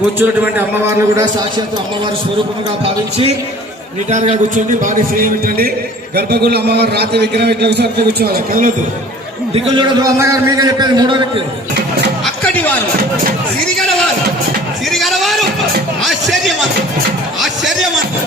కూర్చున్నటువంటి అమ్మవారిని కూడా సాక్షాత్ అమ్మవారి స్వరూపంగా భావించి నిటారుగా కూర్చోండి. బాడీ ఫ్రీ పెట్టండి. గర్భగుడిలో అమ్మవారు రాత్రి విగ్రహం ఇట్లా ఒకసారి కూర్చోవాలి. కదలొద్దు. దిక్కు చూడదు. అమ్మగారు మీగా చెప్పేది మూడో వ్యక్తి. అక్కడి వారు సిరిగడ వారు ఆశ్చర్యమంతు